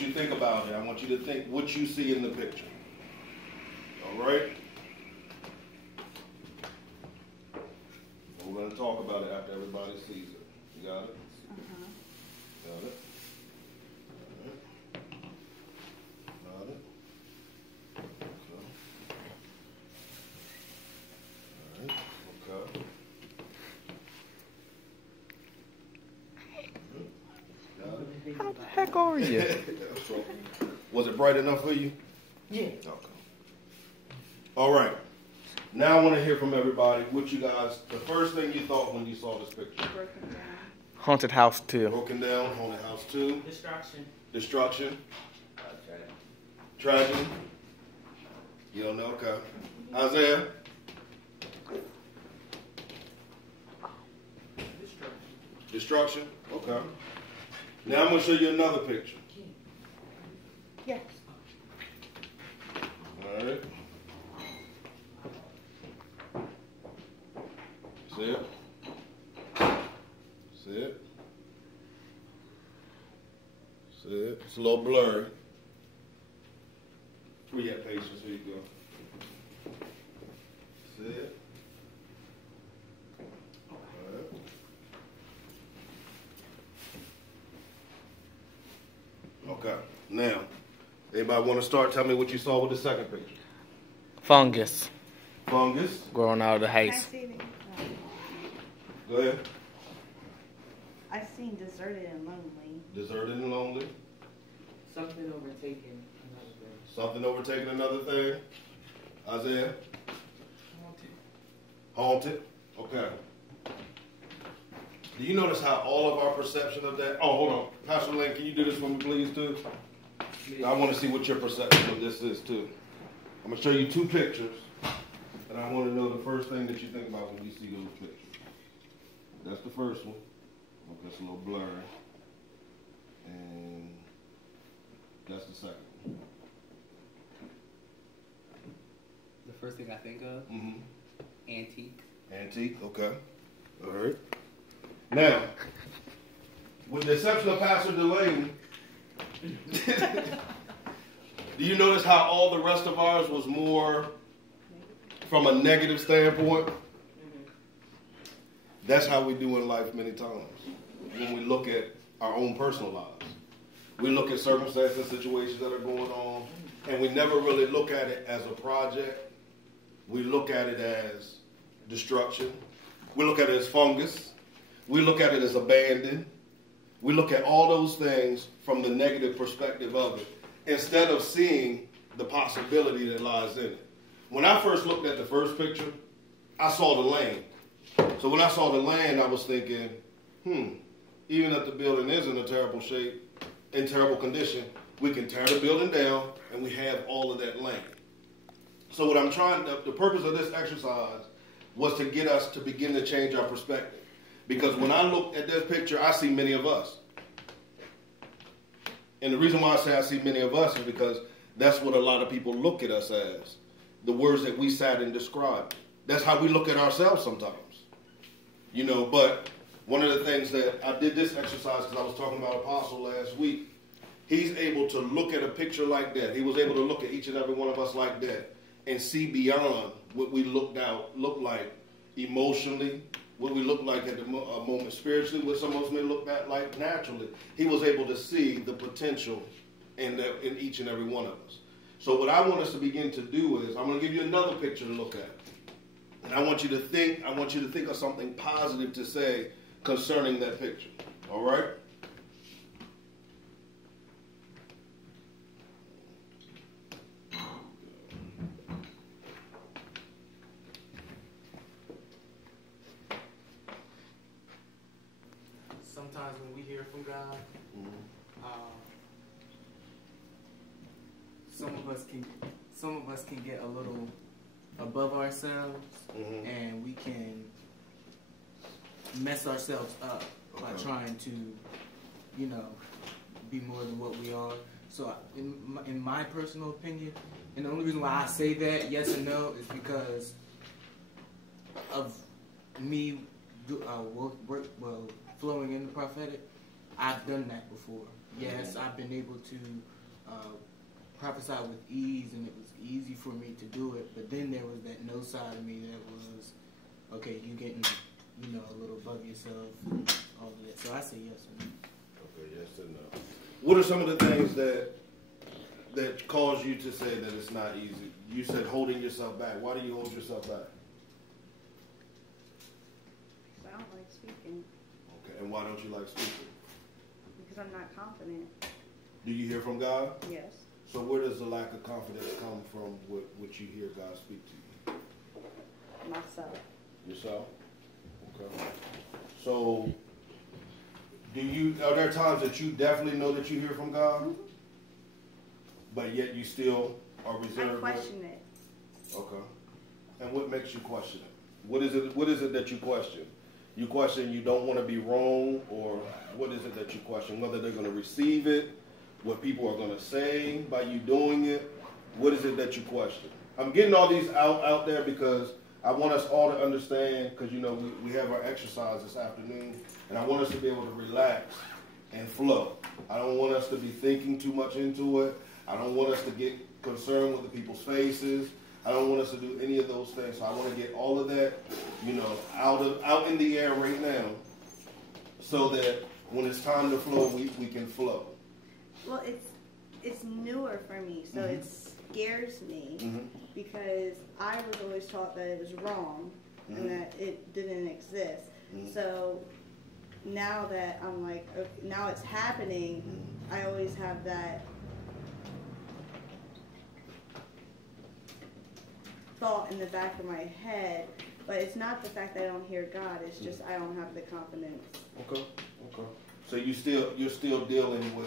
once you think about it, I want you to think what you see in the picture. All right? We're going to talk about it after everybody sees it. You got it? Got it? Got it? Okay. All right. Okay. How the heck are you? Was it bright enough for you? Yeah. Okay. All right. Now I want to hear from everybody what you guys, the first thing you thought when you saw this picture. Broken down. Haunted House 2. Broken down, Haunted House 2. Destruction. Destruction. Tragedy. You don't know? Okay. Isaiah. Destruction. Okay. Now I'm going to show you another picture. Yes. All right. See it? See it? See it? It's a little blurry. We got patience. Here you go. See it? All right. Okay. Now, anybody want to start? Tell me what you saw with the second picture. Fungus Fungus. growing out of the I house. seen it. Go ahead. I seen deserted and lonely. Deserted and lonely. Something overtaken another thing. Something overtaking another thing. Isaiah. Haunted. Haunted. Okay. Do you notice how all of our perception of that? Oh, hold on. Pastor Lane, can you do this for me, please, too? I want to see what your perception of this is, too. I'm going to show you two pictures, and I want to know the first thing that you think about when you see those pictures. That's the first one. Okay, it's a little blurry. And that's the second one. The first thing I think of, antique. Antique, okay. All right. Now, with the exception of Pastor Delaney, do you notice how all the rest of ours was more from a negative standpoint? That's how we do in life many times. When we look at our own personal lives, we look at circumstances and situations that are going on, and we never really look at it as a project. We look at it as destruction. We look at it as fungus. We look at it as abandoned. We look at all those things from the negative perspective of it, instead of seeing the possibility that lies in it. When I first looked at the first picture, I saw the land. So when I saw the land, I was thinking, even if the building is in a terrible shape, in terrible condition, we can tear the building down and we have all of that land. So what I'm trying, the purpose of this exercise was to get us to begin to change our perspective. Because when I look at this picture, I see many of us. And the reason why I say I see many of us is because that's what a lot of people look at us as. The words that we sat and described. That's how we look at ourselves sometimes. You know, but one of the things that I did this exercise because I was talking about Apostle last week. He's able to look at a picture like that. He was able to look at each and every one of us like that and see beyond what we look like emotionally, what we look like at the moment spiritually, what some of us may look at like naturally. He was able to see the potential in each and every one of us. So what I want us to begin to do is I'm going to give you another picture to look at. And I want you to think of something positive to say concerning that picture. All right? Sometimes when we hear from God, some of us can get a little above ourselves, and we can mess ourselves up by trying to, be more than what we are. So in my personal opinion, and the only reason why I say that, yes and no, is because of me flowing in the prophetic. I've done that before. Yes, I've been able to prophesy with ease, and it was easy for me to do it. But then there was that no side of me that was, okay, you getting, a little above yourself, and all of that. So I say yes or no. Okay, yes and no. What are some of the things that cause you to say that it's not easy? You said holding yourself back. Why do you hold yourself back? I don't like speaking. Okay, and why don't you like speaking? Because I'm not confident. Do you hear from God? Yes. So where does the lack of confidence come from with what you hear God speak to you? Myself. Yourself? Okay. So are there times that you definitely know that you hear from God? Mm-hmm. But yet you still are reserved? I question it. Okay. And what makes you question it? What is it that you question? You question you don't want to be wrong, or what is it that you question? Whether they're going to receive it, what people are going to say by you doing it. What is it that you question? I'm getting all these out there because I want us all to understand, because we have our exercise this afternoon, and I want us to be able to relax and flow. I don't want us to be thinking too much into it. I don't want us to get concerned with the people's faces. I don't want us to do any of those things. So I want to get all of that, out in the air right now, so that when it's time to flow, we can flow. Well, it's newer for me, so it scares me because I was always taught that it was wrong and that it didn't exist. So now that I'm like, okay, now it's happening, I always have that thought in the back of my head, but it's not the fact that I don't hear God, it's just I don't have the confidence. Okay. So you're still dealing with